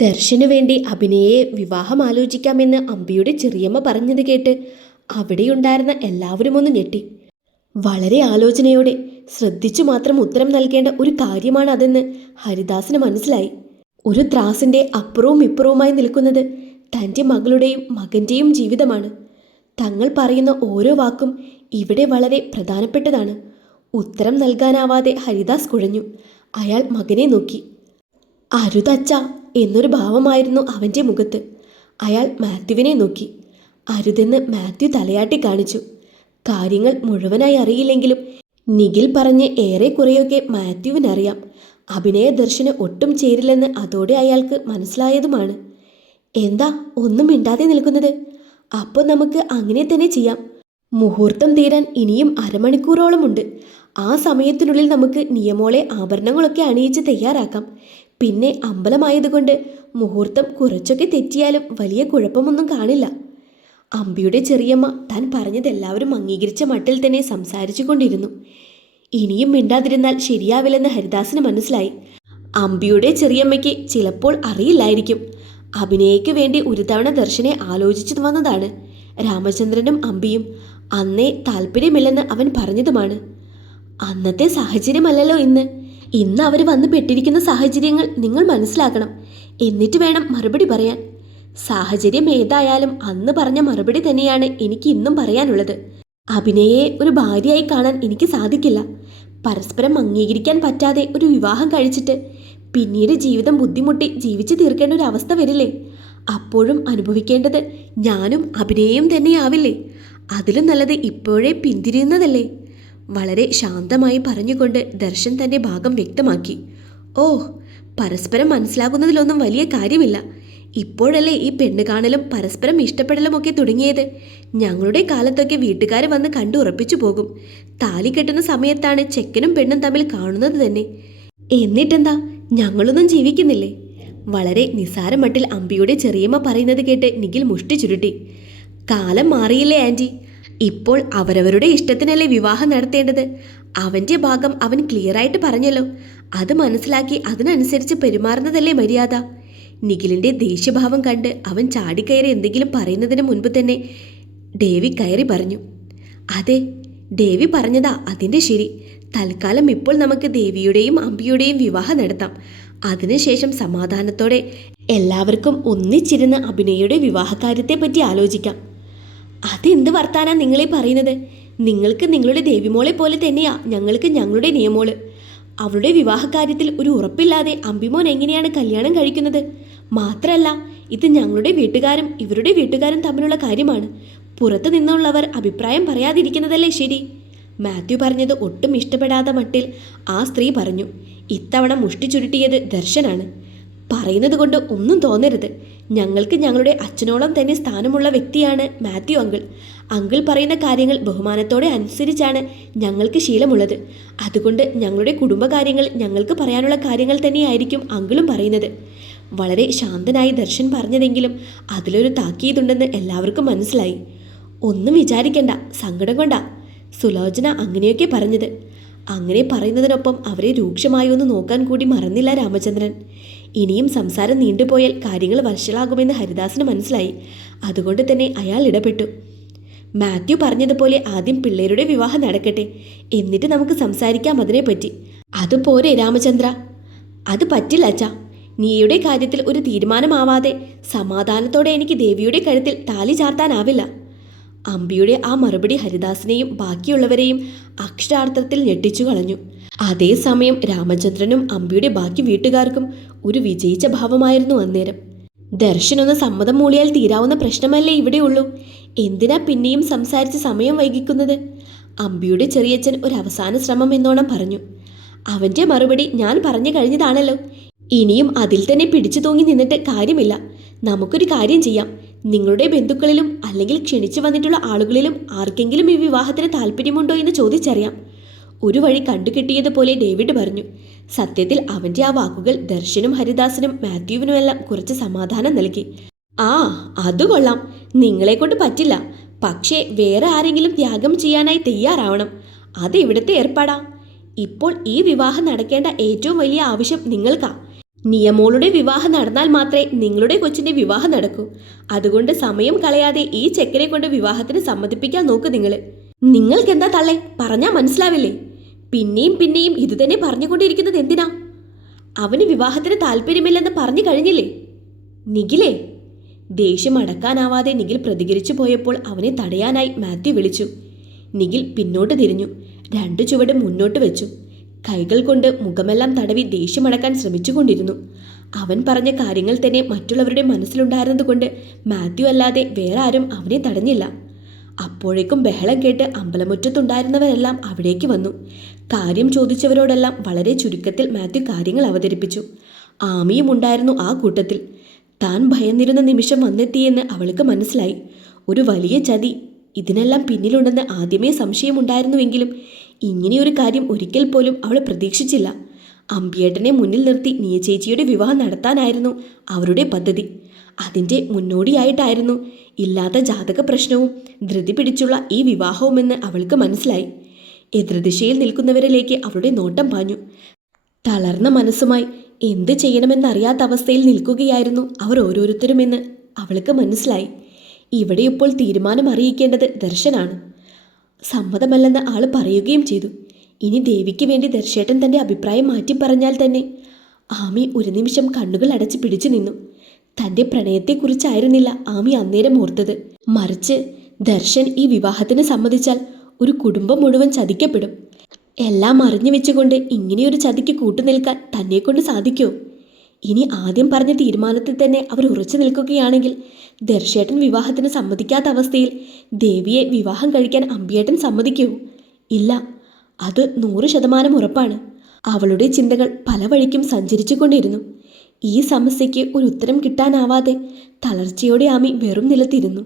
ദർശനു വേണ്ടി അഭിനയെ വിവാഹം ആലോചിക്കാമെന്ന് അമ്പിയുടെ ചെറിയമ്മ പറഞ്ഞത് കേട്ട് അവിടെയുണ്ടായിരുന്ന എല്ലാവരും ഒന്ന് ഞെട്ടി. വളരെ ആലോചനയോടെ ശ്രദ്ധിച്ചു മാത്രം ഉത്തരം നൽകേണ്ട ഒരു കാര്യമാണ് അതെന്ന് ഹരിദാസിന് മനസ്സിലായി. ഒരു ത്രാസിന്റെ അപ്പുറവും ഇപ്പുറവുമായി നിൽക്കുന്നത് തൻ്റെ മകളുടെയും മകൻ്റെയും ജീവിതമാണ്. തങ്ങൾ പറയുന്ന ഓരോ വാക്കും ഇവിടെ വളരെ പ്രധാനപ്പെട്ടതാണ്. ഉത്തരം നൽകാനാവാതെ ഹരിദാസ് കുഴഞ്ഞു. അയാൾ മകനെ നോക്കി. അരുതച്ച എന്നൊരു ഭാവമായിരുന്നു അവൻ്റെ മുഖത്ത്. അയാൾ മാത്യുവിനെ നോക്കി. അരുതെന്ന് മാത്യു തലയാട്ടി കാണിച്ചു. കാര്യങ്ങൾ മുഴുവനായി അറിയില്ലെങ്കിലും നിഖിൽ പറഞ്ഞ് ഏറെക്കുറെയൊക്കെ മാത്യുവിനറിയാം. അഭിനയ ദർശന് ഒട്ടും ചേരില്ലെന്ന് അതോടെ അയാൾക്ക് മനസ്സിലായതുമാണ്. എന്താ ഒന്നും മിണ്ടാതെ നിൽക്കുന്നത്? അപ്പോൾ നമുക്ക് അങ്ങനെ തന്നെ ചെയ്യാം. മുഹൂർത്തം തീരാൻ ഇനിയും അരമണിക്കൂറോളമുണ്ട്. ആ സമയത്തിനുള്ളിൽ നമുക്ക് നിയമോളെ ആഭരണങ്ങളൊക്കെ അണിയിച്ച് തയ്യാറാക്കാം. പിന്നെ അമ്പലമായതുകൊണ്ട് മുഹൂർത്തം കുറച്ചൊക്കെ തെറ്റിയാലും വലിയ കുഴപ്പമൊന്നും കാണില്ല. അമ്പിയുടെ ചെറിയമ്മ താൻ പറഞ്ഞതെല്ലാവരും അംഗീകരിച്ച മട്ടിൽ തന്നെ സംസാരിച്ചു കൊണ്ടിരുന്നു. ഇനിയും മിണ്ടാതിരുന്നാൽ ശരിയാവില്ലെന്ന് ഹരിദാസിന് മനസ്സിലായി. അമ്പിയുടെ ചെറിയമ്മയ്ക്ക് ചിലപ്പോൾ അറിയില്ലായിരിക്കും. അഭിനയയ്ക്ക് വേണ്ടി ഒരു തവണ ദർശനെ ആലോചിച്ചു വന്നതാണ്. രാമചന്ദ്രനും അമ്പിയും അന്നേ താല്പര്യമില്ലെന്ന് അവൻ പറഞ്ഞതുമാണ്. അന്നത്തെ സാഹചര്യമല്ലല്ലോ ഇന്ന് അവർ വന്ന് പെട്ടിരിക്കുന്ന സാഹചര്യങ്ങൾ നിങ്ങൾ മനസ്സിലാക്കണം. എന്നിട്ട് വേണം മറുപടി പറയാൻ. സാഹചര്യം ഏതായാലും അന്ന് പറഞ്ഞ മറുപടി തന്നെയാണ് എനിക്ക് ഇന്നും പറയാനുള്ളത്. അഭിനയെ ഒരു ഭാര്യയായി കാണാൻ എനിക്ക് സാധിക്കില്ല. പരസ്പരം അംഗീകരിക്കാൻ പറ്റാതെ ഒരു വിവാഹം കഴിച്ചിട്ട് പിന്നീട് ജീവിതം ബുദ്ധിമുട്ടി ജീവിച്ചു തീർക്കേണ്ട ഒരു അവസ്ഥ വരില്ലേ? അപ്പോഴും അനുഭവിക്കേണ്ടത് ഞാനും അഭിനയയും തന്നെയാവില്ലേ? അതിലും നല്ലത് ഇപ്പോഴേ പിന്തിരിയുന്നതല്ലേ? വളരെ ശാന്തമായി പറഞ്ഞുകൊണ്ട് ദർശൻ തൻ്റെ ഭാഗം വ്യക്തമാക്കി. ഓ, പരസ്പരം മനസ്സിലാകുന്നതിലൊന്നും വലിയ കാര്യമില്ല. ഇപ്പോഴല്ലേ ഈ പെണ്ണ് കാണലും പരസ്പരം ഇഷ്ടപ്പെടലും ഒക്കെ തുടങ്ങിയത്. ഞങ്ങളുടെ കാലത്തൊക്കെ വീട്ടുകാർ വന്ന് കണ്ടു ഉറപ്പിച്ചു പോകും. താലി കെട്ടുന്ന സമയത്താണ് ചെക്കനും പെണ്ണും തമ്മിൽ കാണുന്നത് തന്നെ. എന്നിട്ടെന്താ, ഞങ്ങളൊന്നും ജീവിക്കുന്നില്ലേ? വളരെ നിസാരമട്ടിൽ അമ്പിയുടെ ചെറിയമ്മ പറയുന്നത് കേട്ട് നിഖിൽ മുഷ്ടി ചുരുട്ടി. കാലം മാറിയില്ലേ ആൻറ്റി? ഇപ്പോൾ അവരവരുടെ ഇഷ്ടത്തിനല്ലേ വിവാഹം നടത്തേണ്ടത്. അവൻ്റെ ഭാഗം അവൻ ക്ലിയറായിട്ട് പറഞ്ഞല്ലോ. അത് മനസ്സിലാക്കി അതിനനുസരിച്ച് പെരുമാറുന്നതല്ലേ മര്യാദ. നിഖിലിൻ്റെ ദേഷ്യഭാവം കണ്ട് അവൻ ചാടിക്കയറി എന്തെങ്കിലും പറയുന്നതിന് മുൻപ് തന്നെ ദേവി കയറി പറഞ്ഞു. അതെ, ദേവി പറഞ്ഞതാ അതിൻ്റെ ശരി. തൽക്കാലം ഇപ്പോൾ നമുക്ക് ദേവിയുടെയും അമ്പിയുടെയും വിവാഹം നടത്താം. അതിനുശേഷം സമാധാനത്തോടെ എല്ലാവർക്കും ഒന്നിച്ചിരുന്ന് അഭിനയയുടെ വിവാഹകാര്യത്തെ പറ്റി ആലോചിക്കാം. അതെന്ത് വർത്താനാ നിങ്ങളീ പറയുന്നത്? നിങ്ങൾക്ക് നിങ്ങളുടെ ദേവിമോളെ പോലെ തന്നെയാ ഞങ്ങൾക്ക് ഞങ്ങളുടെ നിയമോള്. അവളുടെ വിവാഹകാര്യത്തിൽ ഒരു ഉറപ്പില്ലാതെ അമ്പിമോൻ എങ്ങനെയാണ് കല്യാണം കഴിക്കുന്നത്? മാത്രമല്ല, ഇത് ഞങ്ങളുടെ വീട്ടുകാരും ഇവരുടെ വീട്ടുകാരും തമ്മിലുള്ള കാര്യമാണ്. പുറത്തു നിന്നുള്ളവർ അഭിപ്രായം പറയാതിരിക്കുന്നതല്ലേ ശരി. മാത്യു പറഞ്ഞത് ഒട്ടും ഇഷ്ടപ്പെടാത്ത മട്ടിൽ ആ സ്ത്രീ പറഞ്ഞു. ഇത്തവണ മുഷ്ടി ചുരുട്ടിയത് ദർശനാണ്. പറയുന്നത് കൊണ്ട് ഒന്നും തോന്നരുത്. ഞങ്ങൾക്ക് ഞങ്ങളുടെ അച്ഛനോളം തന്നെ സ്ഥാനമുള്ള വ്യക്തിയാണ് മാത്യു അങ്കിൾ. അങ്കിൾ പറയുന്ന കാര്യങ്ങൾ ബഹുമാനത്തോടെ അനുസരിച്ചാണ് ഞങ്ങൾക്ക് ശീലമുള്ളത്. അതുകൊണ്ട് ഞങ്ങളുടെ കുടുംബകാര്യങ്ങൾ ഞങ്ങൾക്ക് പറയാനുള്ള കാര്യങ്ങൾ തന്നെയായിരിക്കും അങ്കിളും പറയുന്നത്. വളരെ ശാന്തനായി ദർശൻ പറഞ്ഞതെങ്കിലും അതിലൊരു താക്കീതുണ്ടെന്ന് എല്ലാവർക്കും മനസ്സിലായി. ഒന്നും വിചാരിക്കണ്ട, സങ്കടം കൊണ്ടാ സുലോചന അങ്ങനെയൊക്കെ പറഞ്ഞത്. അങ്ങനെ പറയുന്നതിനൊപ്പം അവരെ രൂക്ഷമായി ഒന്ന് നോക്കാൻ കൂടി മറന്നില്ല രാമചന്ദ്രൻ. ഇനിയും സംസാരം നീണ്ടുപോയാൽ കാര്യങ്ങൾ വഷളാകുമെന്ന് ഹരിദാസിന് മനസ്സിലായി. അതുകൊണ്ട് തന്നെ അയാൾ ഇടപെട്ടു. മാത്യു പറഞ്ഞതുപോലെ ആദ്യം പിള്ളേരുടെ വിവാഹം നടക്കട്ടെ, എന്നിട്ട് നമുക്ക് സംസാരിക്കാം അതിനെപ്പറ്റി. അതുപോരെ രാമചന്ദ്ര? അത് പറ്റില്ല അച്ഛാ. നീയുടെ കാര്യത്തിൽ ഒരു തീരുമാനമാവാതെ സമാധാനത്തോടെ എനിക്ക് ദേവിയുടെ കഴുത്തിൽ താലി ചാർത്താനാവില്ല. അമ്പിയുടെ ആ മറുപടി ഹരിദാസിനെയും ബാക്കിയുള്ളവരെയും അക്ഷരാർത്ഥത്തിൽ ഞെട്ടിച്ചു കളഞ്ഞു. അതേസമയം രാമചന്ദ്രനും അമ്പിയുടെ ബാക്കി വീട്ടുകാർക്കും ഒരു വിജയിച്ച ഭാവമായിരുന്നു അന്നേരം. ദർശനൊന്ന് സമ്മതം മൂളിയാൽ തീരാവുന്ന പ്രശ്നമല്ലേ ഇവിടെയുള്ളൂ. എന്തിനാ പിന്നെയും സംസാരിച്ച് സമയം വൈകിക്കുന്നത്? അമ്പിയുടെ ചെറിയച്ഛൻ ഒരു അവസാന ശ്രമം എന്നോണം പറഞ്ഞു. അവൻ്റെ മറുപടി ഞാൻ പറഞ്ഞു കഴിഞ്ഞതാണല്ലോ. ഇനിയും അതിൽ തന്നെ പിടിച്ചു തൂങ്ങി നിന്നിട്ട് കാര്യമില്ല. നമുക്കൊരു കാര്യം ചെയ്യാം. നിങ്ങളുടെ ബന്ധുക്കളിലും അല്ലെങ്കിൽ ക്ഷണിച്ചു വന്നിട്ടുള്ള ആളുകളിലും ആർക്കെങ്കിലും ഈ വിവാഹത്തിന് താല്പര്യമുണ്ടോ എന്ന് ചോദിച്ചറിയാം. ഒരു വഴി കണ്ടുകിട്ടിയതുപോലെ ഡേവിഡ് പറഞ്ഞു. സത്യത്തിൽ അവൻ്റെ ആ വാക്കുകൾ ദർശനും ഹരിദാസിനും മാത്യുവിനുമെല്ലാം കുറച്ച് സമാധാനം നൽകി. ആ, അത് കൊള്ളാം. നിങ്ങളെ കൊണ്ട് പറ്റില്ല. പക്ഷേ വേറെ ആരെങ്കിലും ത്യാഗം ചെയ്യാനായി തയ്യാറാവണം. അത് ഇവിടുത്തെ ഏർപ്പാടാ. ഇപ്പോൾ ഈ വിവാഹം നടക്കേണ്ട ഏറ്റവും വലിയ ആവശ്യം നിങ്ങൾക്കാ. നിയമോളുടെ വിവാഹം നടന്നാൽ മാത്രമേ നിങ്ങളുടെ കൊച്ചിന്റെ വിവാഹം നടക്കൂ. അതുകൊണ്ട് സമയം കളയാതെ ഈ ചെക്കനെ കൊണ്ട് വിവാഹത്തിന് സമ്മതിപ്പിക്കാൻ നോക്ക് നിങ്ങൾ. നിങ്ങൾക്കെന്താ തള്ളേ, പറഞ്ഞാൽ മനസ്സിലാവില്ലേ? പിന്നെയും പിന്നെയും ഇതുതന്നെ പറഞ്ഞുകൊണ്ടിരിക്കുന്നത് എന്തിനാ? അവന് വിവാഹത്തിന് താല്പര്യമില്ലെന്ന് പറഞ്ഞു കഴിഞ്ഞില്ലേ? നിഖിലേ. ദേഷ്യം അടക്കാനാവാതെ നിഖിൽ പ്രതികരിച്ചു പോയപ്പോൾ അവനെ തടയാനായി മാത്യു വിളിച്ചു. നിഖിൽ പിന്നോട്ട് തിരിഞ്ഞു, 2 ചുവട് മുന്നോട്ട് വെച്ചു. കൈകൾ കൊണ്ട് മുഖമെല്ലാം തടവി ദേഷ്യമടക്കാൻ ശ്രമിച്ചുകൊണ്ടിരുന്നു. അവൻ പറഞ്ഞ കാര്യങ്ങൾ തന്നെ മറ്റുള്ളവരുടെ മനസ്സിലുണ്ടായിരുന്നതുകൊണ്ട് മാത്യു അല്ലാതെ വേറെ ആരും അവനെ തടഞ്ഞില്ല. അപ്പോഴേക്കും ബഹളം കേട്ട് അമ്പലമുറ്റത്തുണ്ടായിരുന്നവരെല്ലാം അവിടേക്ക് വന്നു. കാര്യം ചോദിച്ചവരോടെല്ലാം വളരെ ചുരുക്കത്തിൽ മാത്യു കാര്യങ്ങൾ അവതരിപ്പിച്ചു. ആമിയും ഉണ്ടായിരുന്നു ആ കൂട്ടത്തിൽ. താൻ ഭയന്നിരുന്ന നിമിഷം വന്നെത്തിയെന്ന് അവൾക്ക് മനസ്സിലായി. ഒരു വലിയ ചതി ഇതിനെല്ലാം പിന്നിലുണ്ടെന്ന് ആദ്യമേ സംശയമുണ്ടായിരുന്നുവെങ്കിലും ഇങ്ങനെയൊരു കാര്യം ഒരിക്കൽ പോലും അവൾ പ്രതീക്ഷിച്ചില്ല. അമ്പിയേട്ടനെ മുന്നിൽ നിർത്തി നീയ ചേച്ചിയുടെ വിവാഹം നടത്താനായിരുന്നു അവരുടെ പദ്ധതി. അതിൻ്റെ മുന്നോടിയായിട്ടായിരുന്നു ഇല്ലാത്ത ജാതക പ്രശ്നവും ധൃതി പിടിച്ചുള്ള ഈ വിവാഹവുമെന്ന് അവൾക്ക് മനസ്സിലായി. എതിർദിശയിൽ നിൽക്കുന്നവരിലേക്ക് അവളുടെ നോട്ടം പാഞ്ഞു. തളർന്ന മനസ്സുമായി എന്ത് ചെയ്യണമെന്നറിയാത്ത അവസ്ഥയിൽ നിൽക്കുകയായിരുന്നു അവർ ഓരോരുത്തരുമെന്ന് അവൾക്ക് മനസ്സിലായി. ഇവിടെ ഇപ്പോൾ തീരുമാനം അറിയിക്കേണ്ടത് ദർശനാണ്. സമ്മതമല്ലെന്ന് ആൾ പറയുകയും ചെയ്തു. ഇനി ദേവിക്ക് വേണ്ടി ദർശേട്ടൻ തൻ്റെ അഭിപ്രായം മാറ്റി പറഞ്ഞാൽ തന്നെ. ആമി ഒരു നിമിഷം കണ്ണുകൾ അടച്ച് പിടിച്ചു നിന്നു. തൻ്റെ പ്രണയത്തെക്കുറിച്ചായിരുന്നില്ല ആമി അന്നേരം ഓർത്തത്. മറിച്ച് ദർശൻ ഈ വിവാഹത്തിന് സമ്മതിച്ചാൽ ഒരു കുടുംബം മുഴുവൻ ചതിക്കപ്പെടും. എല്ലാം അറിഞ്ഞു വെച്ചുകൊണ്ട് ഇങ്ങനെയൊരു ചതിക്ക് കൂട്ടുനിൽക്കാൻ തന്നെക്കൊണ്ട് സാധിക്കുമോ? ഇനി ആദ്യം പറഞ്ഞ തീരുമാനത്തിൽ തന്നെ അവർ ഉറച്ചു നിൽക്കുകയാണെങ്കിൽ ദർശേട്ടൻ വിവാഹത്തിന് സമ്മതിക്കാത്ത അവസ്ഥയിൽ ദേവിയെ വിവാഹം കഴിക്കാൻ അമ്പിയേട്ടൻ സമ്മതിക്കുമോ? ഇല്ല, അത് 100% ഉറപ്പാണ്. അവളുടെ ചിന്തകൾ പല വഴിക്കും സഞ്ചരിച്ചു കൊണ്ടിരുന്നു. ഈ സമസ്യയ്ക്ക് ഒരു ഉത്തരം കിട്ടാനാവാതെ തളർച്ചയോടെ ആമി വെറും നിലത്തിരുന്നു.